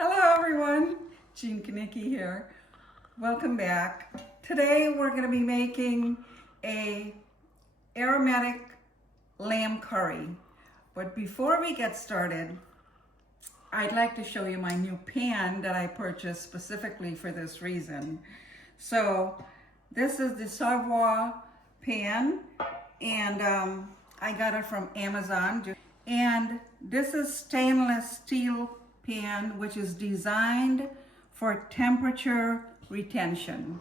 Hello everyone, Jean Kanicki here. Welcome back. Today we're going to be making a aromatic lamb curry. But before we get started, I'd like to show you my new pan that I purchased specifically for this reason. So this is the Savoie pan, and I got it from Amazon. And this is stainless steel pan, which is designed for temperature retention.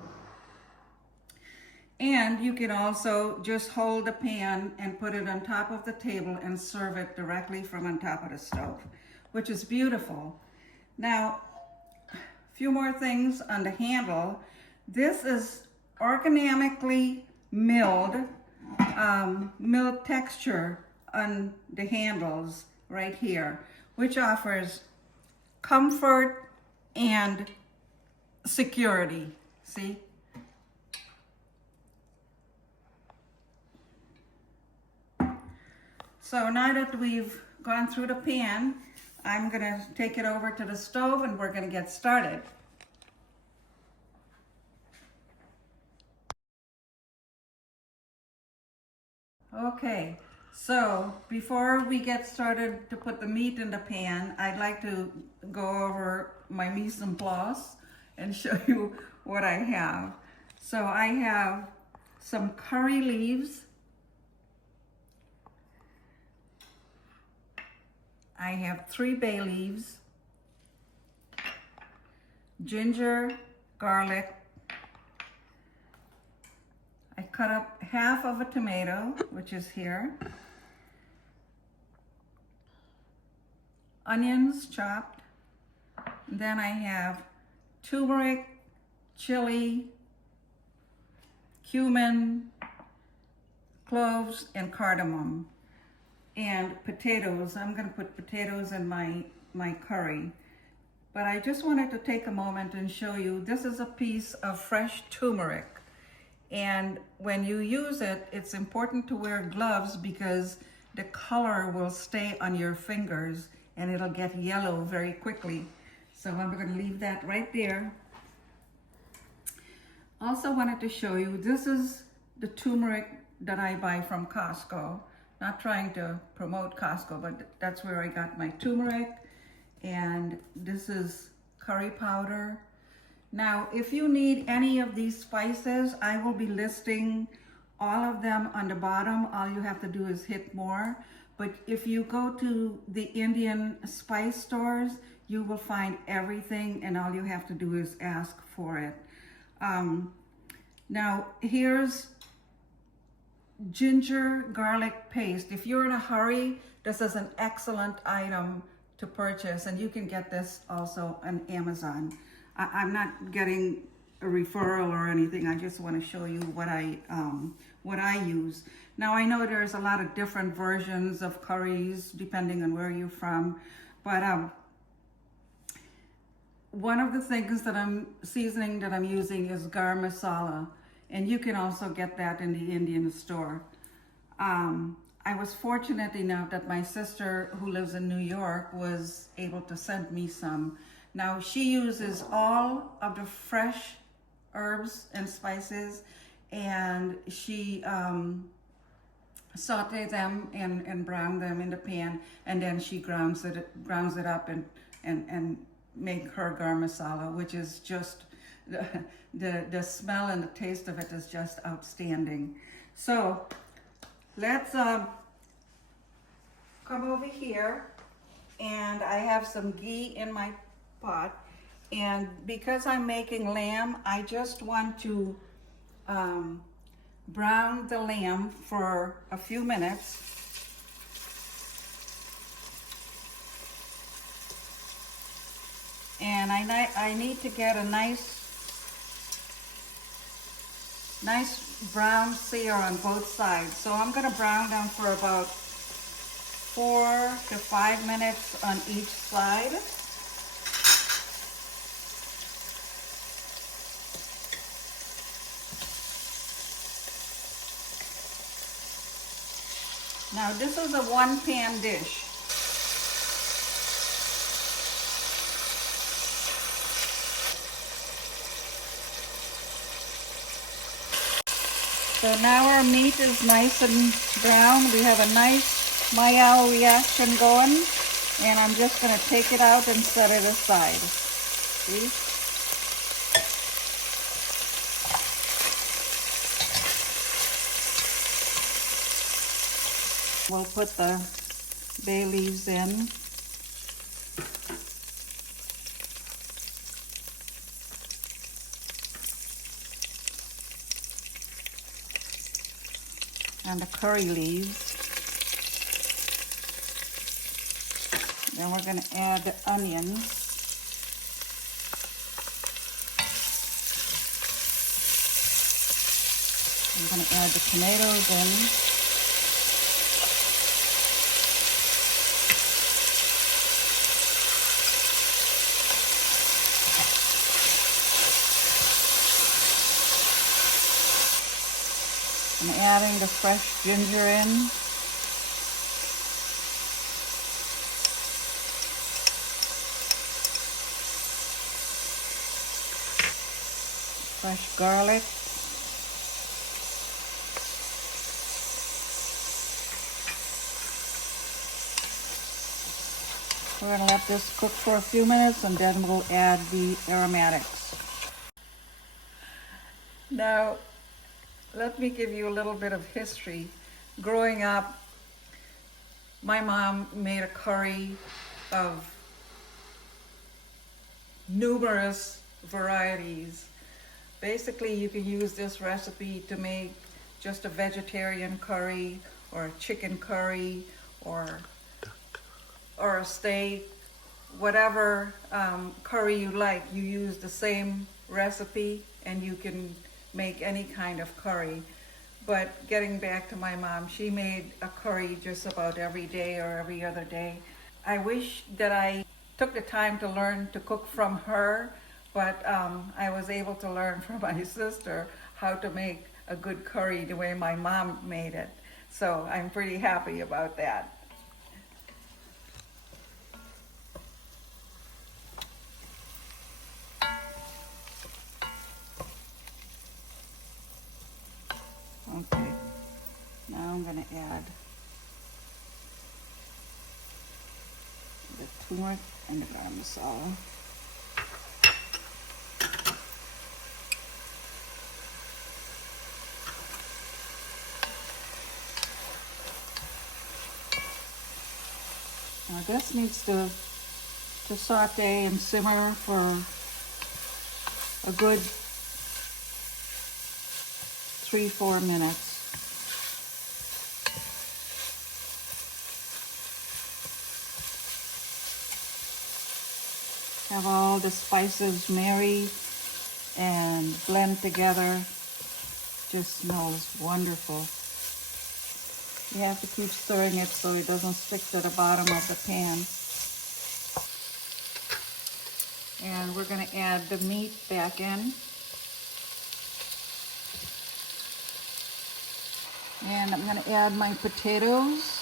And you can also just hold the pan and put it on top of the table and serve it directly from on top of the stove, which is beautiful. Now, a few more things on the handle. This is organically milled texture on the handles right here, which offers comfort and security. See? So now that we've gone through the pan, I'm gonna take it over to the stove and we're gonna get started. Okay, so before we get started to put the meat in the pan, I'd like to go over my mise en place and show you what I have. So I have some curry leaves. I have 3 bay leaves, ginger, garlic. I cut up half of a tomato, which is here. Onions chopped. Then I have turmeric, chili, cumin, cloves, and cardamom. And potatoes. I'm going to put potatoes in my curry. But I just wanted to take a moment and show you, this is a piece of fresh turmeric. And when you use it, it's important to wear gloves because the color will stay on your fingers and it'll get yellow very quickly. So I'm going to leave that right there. Also wanted to show you, this is the turmeric that I buy from Costco. Not trying to promote Costco, but that's where I got my turmeric. And this is curry powder. Now, if you need any of these spices, I will be listing all of them on the bottom. All you have to do is hit more. But if you go to the Indian spice stores, you will find everything, and all you have to do is ask for it. Now, here's ginger garlic paste. If you're in a hurry, this is an excellent item to purchase, and you can get this also on Amazon. I'm not getting a referral or anything. I just want to show you what I use. Now I know there's a lot of different versions of curries depending on where you're from, but one of the things that I'm seasoning that I'm using is garam masala. And you can also get that in the Indian store. I was fortunate enough that my sister, who lives in New York, was able to send me some. Now, she uses all of the fresh herbs and spices, and she sautees them and brown them in the pan, and then she grounds it up and make her garam masala, which is just the smell and the taste of it is just outstanding. So let's come over here, and I have some ghee in my pot, and because I'm making lamb, I just want to brown the lamb for a few minutes. And I need to get a nice brown sear on both sides. So I'm going to brown them for about 4 to 5 minutes on each side. Now this is a 1-pan dish. So now our meat is nice and brown. We have a nice Maillard reaction going, and I'm just going to take it out and set it aside. See? We'll put the bay leaves in. And the curry leaves. Then we're going to add the onions. We're going to add the tomatoes in. I'm adding the fresh ginger in. Fresh garlic. We're going to let this cook for a few minutes and then we'll add the aromatics. Now, let me give you a little bit of history. Growing up, my mom made a curry of numerous varieties. Basically, you can use this recipe to make just a vegetarian curry or a chicken curry or a steak, whatever curry you like. You use the same recipe and you can make any kind of curry. But getting back to my mom, she made a curry just about every day or every other day. I wish that I took the time to learn to cook from her, but I was able to learn from my sister how to make a good curry the way my mom made it. So I'm pretty happy about that. Okay, now I'm going to add the turmeric and the garam masala. Now this needs to saute and simmer for a good 3-4 minutes. Have all the spices marry and blend together. Just smells wonderful. You have to keep stirring it so it doesn't stick to the bottom of the pan. And we're going to add the meat back in. And I'm going to add my potatoes.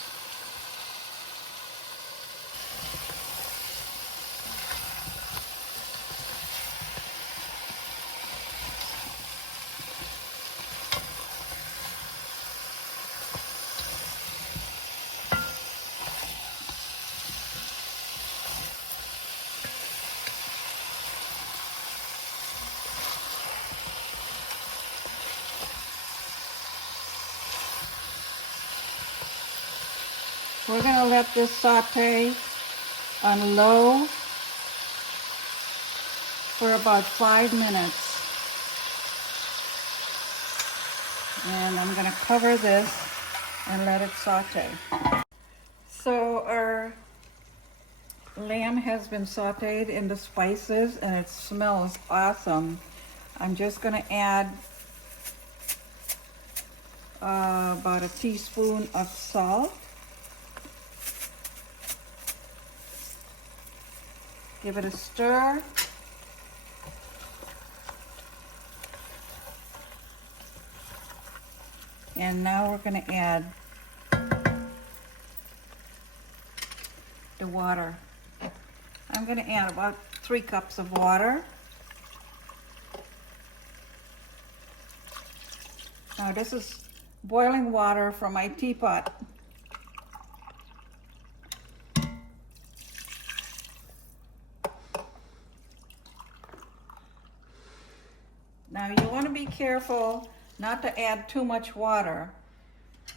We're going to let this saute on low for about 5 minutes. And I'm going to cover this and let it saute. So our lamb has been sauteed in the spices and it smells awesome. I'm just going to add about a teaspoon of salt. Give it a stir. And now we're going to add the water. I'm going to add about 3 cups of water. Now this is boiling water from my teapot. Now you want to be careful not to add too much water,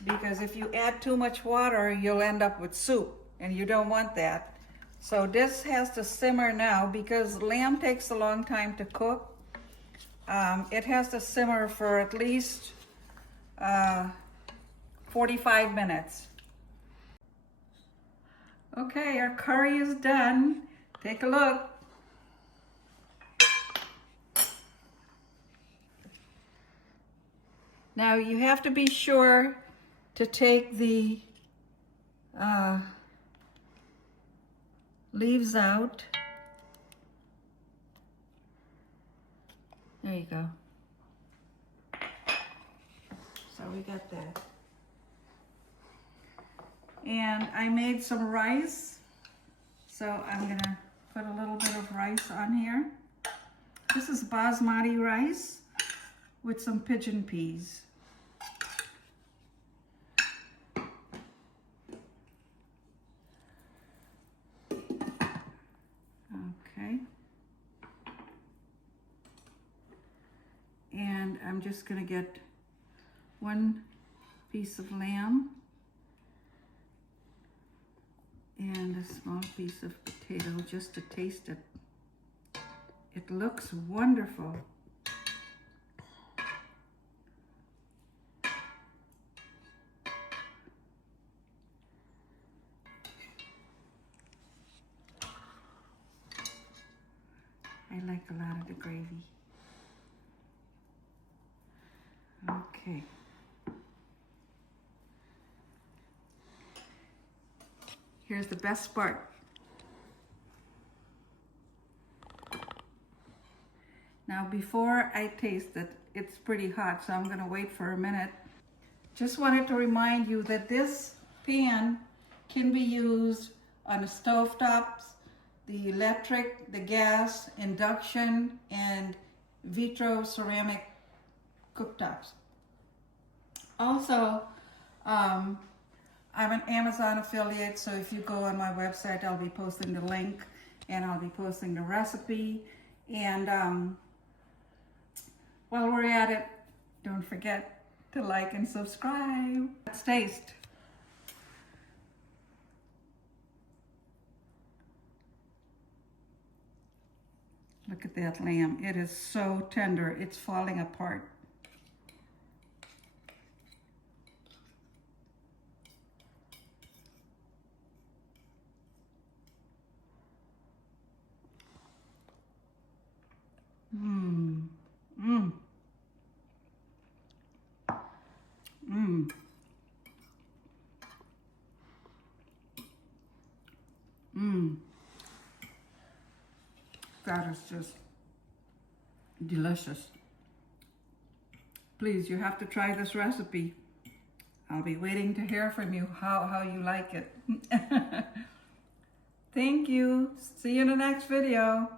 because if you add too much water, you'll end up with soup, and you don't want that. So this has to simmer now because lamb takes a long time to cook. It has to simmer for at least 45 minutes. Okay, our curry is done. Take a look. Now you have to be sure to take the leaves out. There you go. So we got that. And I made some rice. So I'm gonna put a little bit of rice on here. This is basmati rice with some pigeon peas. Okay. And I'm just gonna get one piece of lamb and a small piece of potato just to taste it. It looks wonderful. I like a lot of the gravy. Okay. Here's the best part. Now before I taste it, it's pretty hot, so I'm gonna wait for a minute. Just wanted to remind you that this pan can be used on the stove tops, the electric, the gas, induction, and vitro ceramic cooktops. Also, I'm an Amazon affiliate, so if you go on my website, I'll be posting the link and I'll be posting the recipe. And while we're at it, don't forget to like and subscribe. Let's taste. Look at that lamb. It is so tender. It's falling apart. Mmm. Mmm. Mmm. Mmm. That is just delicious. Please, you have to try this recipe. I'll be waiting to hear from you how you like it. Thank you. See you in the next video.